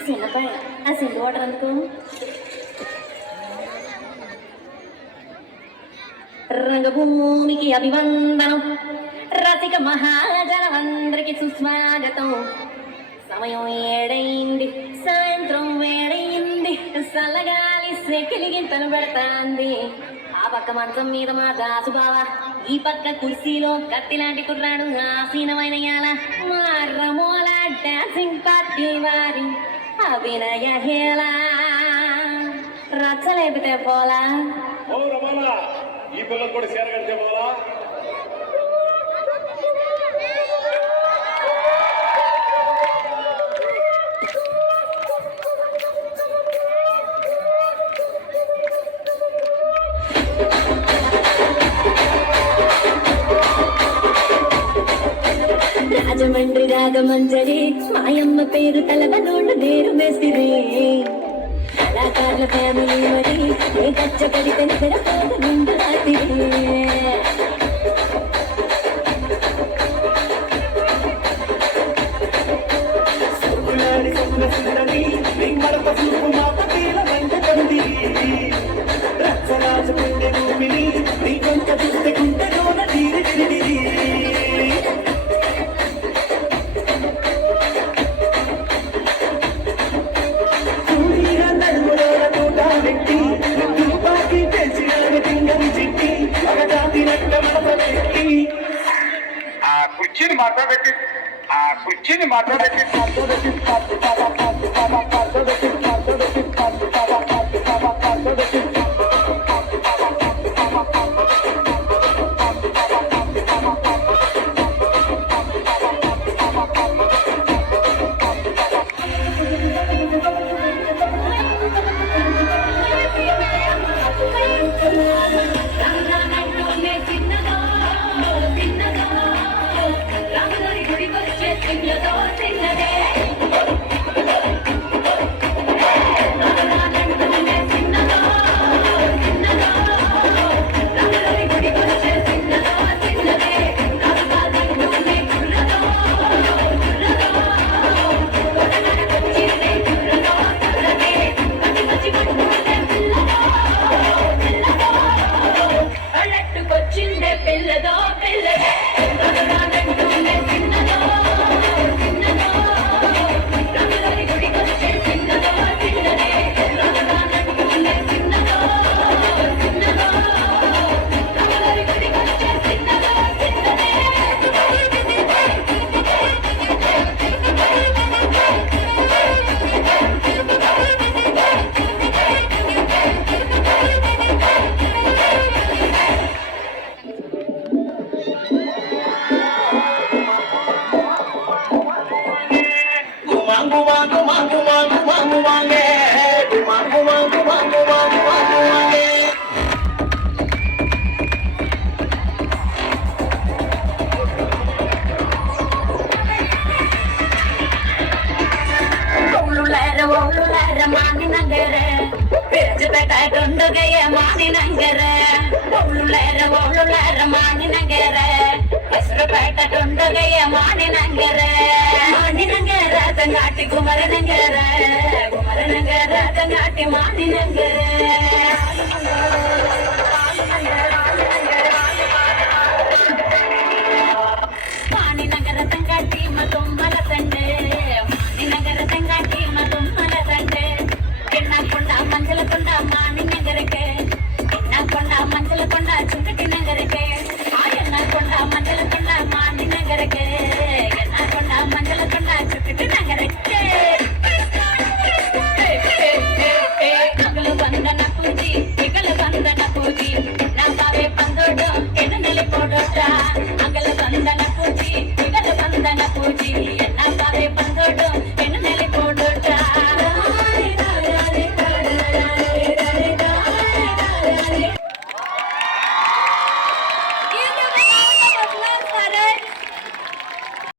చిన్నపాయ ఆ సింధు వాటర్ అందుకు రంగభూమికి అభివందనం రసిక మహాజనమందరికి సుస్వాగతం సమయం ఏడైంది సాయంత్రం వేడైంది చల్లగాలి సెకిలిగింతలు పెడతాంది ఆ పక్క మంచం మీద మా దాసు బావ ఈ పక్క కుర్చీలో కత్తిలాంటి కుర్రాడు ఆసీనమైన రమోల డాన్సింగ్ పార్టీ వారి అభినయ హేళా రచ్చలేపితే పోలా ఈ పిల్లలు కూడా చేరగలితే పోలా రాజమండ్రి రాగమంజరి మాయమ్మ పేరు తలవనోళ్ళు నేరు మేస్తిరి కళాకారుల ఫ్యామిలీ మరి ఏ కచ్చపడితే నిద్రపోదు నిండు రాత్రి కుర్చీని మాట్లాడబెట్టి ತಂಗಾಟಿ ಕುಮರ ನಂಗರ ತಂಗಾಟಿ ಮಾನಿ ನಂಗರ